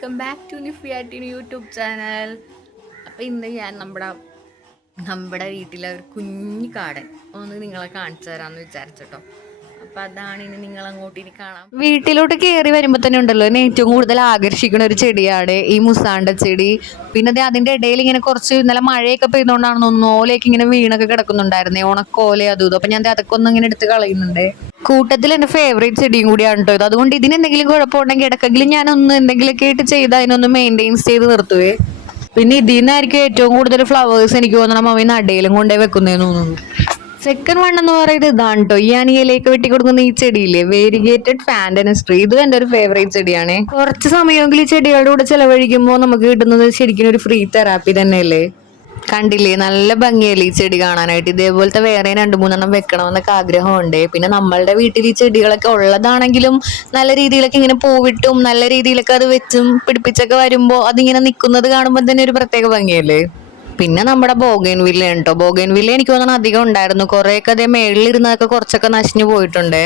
Welcome back to നിഫിയാറ്റിന് YouTube channel. അപ്പോൾ ഇന്ന് ഞാൻ നമ്മുടെ വീട്ടിലെ ഒരു കുഞ്ഞു കാടൻ ഒന്ന് നിങ്ങളെ കാണിച്ചു തരാമെന്ന് വിചാരിച്ചോട്ടോ. അപ്പോൾ അതാണ് ഇനി നിങ്ങൾ അങ്ങോട്ട് ഇനി കാണാം. വീട്ടിലോട്ട് കയറി വരുമ്പോൾ തന്നെ ഉണ്ടല്ലോ എന്നെ ഏറ്റവും കൂടുതൽ ആകർഷിക്കുന്ന ഒരു ചെടിയാണ് ഈ മുസാണ്ട ചെടി. പിന്നെ അതിൻ്റെ ഇടയിൽ ഇങ്ങനെ കുറച്ച് ഇന്നലെ മഴയൊക്കെ പെയ്തുകൊണ്ടാണെന്ന് തോന്നുന്നു ഓലയൊക്കെ ഇങ്ങനെ വീണൊക്കെ കിടക്കുന്നുണ്ടായിരുന്നേ, ഉണക്കോല അതും ഇതും. അപ്പം ഞാൻ അതൊക്കെ ഒന്ന് ഇങ്ങനെ എടുത്ത് കളയുന്നുണ്ട്. കൂട്ടത്തിൽ എൻ്റെ ഫേവറേറ്റ് ചെടിയും കൂടിയാണ് കേട്ടോ ഇത്. അതുകൊണ്ട് ഇതിന് എന്തെങ്കിലും കുഴപ്പമുണ്ടെങ്കിൽ ഇടയ്ക്കെങ്കിലും ഞാനൊന്ന് എന്തെങ്കിലുമൊക്കെ ആയിട്ട് ചെയ്ത് അതിനൊന്ന് മെയിൻറ്റെയിൻസ് ചെയ്ത് നിർത്തുവേ. പിന്നെ ഇതിൽ നിന്നായിരിക്കും ഏറ്റവും കൂടുതൽ ഫ്ലവേഴ്സ് എനിക്ക് തോന്നണം മമ്മി നടയിലും കൊണ്ടേ വെക്കുന്നതെന്ന് തോന്നുന്നു. സെക്കൻഡ് വൺ എന്ന് പറയുന്നത് ഇതാണ് കേട്ടോ. ഈ ഇലയൊക്കെ വെട്ടി കൊടുക്കുന്ന ഈ ചെടിയില്ലേ, വേരിഗേറ്റഡ് ഫാൻഡനസ്ട്രി. ഇതും എൻ്റെ ഒരു ഫേവറേറ്റ് ചെടിയാണ്. കുറച്ച് സമയമെങ്കിലും ഈ ചെടികളുടെ കൂടെ ചെലവഴിക്കുമ്പോൾ നമുക്ക് കിട്ടുന്നത് ശരിക്കും ഒരു ഫ്രീ തെറാപ്പി തന്നെയല്ലേ. കണ്ടില്ലേ, നല്ല ഭംഗിയല്ലേ ഈ ചെടി കാണാനായിട്ട്. ഇതേപോലത്തെ വേറെ 2-3 വെക്കണമെന്നൊക്കെ ആഗ്രഹമുണ്ട്. പിന്നെ നമ്മളുടെ വീട്ടിൽ ഈ ചെടികളൊക്കെ ഉള്ളതാണെങ്കിലും നല്ല രീതിയിലൊക്കെ ഇങ്ങനെ പൂവിട്ടും നല്ല രീതിയിലൊക്കെ അത് വെച്ചും പിടിപ്പിച്ചൊക്കെ വരുമ്പോൾ അതിങ്ങനെ നിൽക്കുന്നത് കാണുമ്പോൾ തന്നെ ഒരു പ്രത്യേക ഭംഗിയല്ലേ. പിന്നെ നമ്മുടെ ബോഗൻവില്ല ഉണ്ടോ, ബോഗൻവില്ല എനിക്ക് തോന്നണം അധികം ഉണ്ടായിരുന്നു. കുറേയൊക്കെ അതേ മേളിലിരുന്നതൊക്കെ കുറച്ചൊക്കെ നശിഞ്ഞു പോയിട്ടുണ്ട്.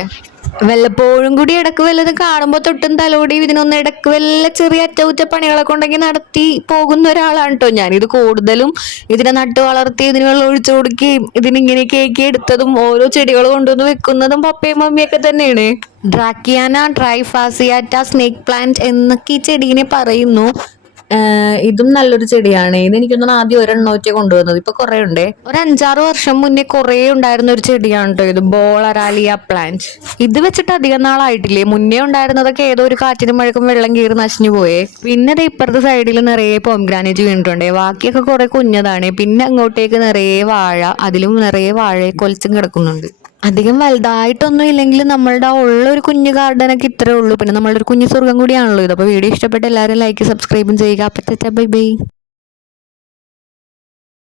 വല്ലപ്പോഴും കൂടി ഇടക്ക് വല്ലതും കാണുമ്പോൾ തൊട്ടും തലോടി ഇതിനൊന്ന് ഇടക്ക് വല്ല ചെറിയ അറ്റകുറ്റപ്പണികളൊക്കെ ഉണ്ടെങ്കിൽ നടത്തി പോകുന്ന ഒരാളാണ് കേട്ടോ ഞാൻ. ഇത് കൂടുതലും ഇതിനെ നട്ടു വളർത്തി ഇതിന് വെള്ളം ഒഴിച്ചു കൊടുക്കുകയും ഇതിനിങ്ങനെ കേക്കി എടുത്തതും ഓരോ ചെടികൾ കൊണ്ടുവന്ന് വെക്കുന്നതും പപ്പയും മമ്മിയൊക്കെ തന്നെയാണ്. ഡ്രാക്കിയാന ട്രൈഫാസിയാറ്റ സ്നേക്ക് പ്ലാന്റ് എന്നൊക്കെ ഈ ചെടീനെ പറയുന്നു. ഇതും നല്ലൊരു ചെടിയാണ്. ഇതെനിക്ക് തോന്നുന്നു ആദ്യം ഒരെണ്ണമൊക്കെ കൊണ്ടുവന്നത്, ഇപ്പൊ കുറെ ഉണ്ടേ. ഒരു 5-6 വർഷം മുന്നേ കുറെ ഉണ്ടായിരുന്ന ഒരു ചെടിയാണ് കേട്ടോ ഇത്, ബോളറാലിയ പ്ലാന്റ്. ഇത് വെച്ചിട്ട് അധികം നാളായിട്ടില്ലേ. മുന്നേ ഉണ്ടായിരുന്നതൊക്കെ ഏതോ ഒരു കാറ്റിനും മഴക്കും വെള്ളം കയറി നശിഞ്ഞു പോയേ. പിന്നെ ഇപ്പുറത്തെ സൈഡിൽ നിറയെ പോംഗ്രാനേറ്റ് വീണിട്ടുണ്ടേ. ബാക്കിയൊക്കെ കുറെ കുഞ്ഞതാണ്. പിന്നെ അങ്ങോട്ടേക്ക് നിറയെ വാഴ, അതിലും നിറയെ വാഴ കൊലച്ചും കിടക്കുന്നുണ്ട്. അധികം വലുതായിട്ടൊന്നും ഇല്ലെങ്കിലും നമ്മളുടെ ഉള്ള ഒരു കുഞ്ഞു ഗാർഡനൊക്കെ ഇത്രേ ഉള്ളൂ. പിന്നെ നമ്മളുടെ ഒരു കുഞ്ഞു സ്വർഗം കൂടിയാണല്ലോ ഇത്. അപ്പോൾ വീഡിയോ ഇഷ്ടപ്പെട്ട എല്ലാവരും ലൈക്ക് സബ്സ്ക്രൈബും ചെയ്യുക. അപ്പം ബൈ ബൈ.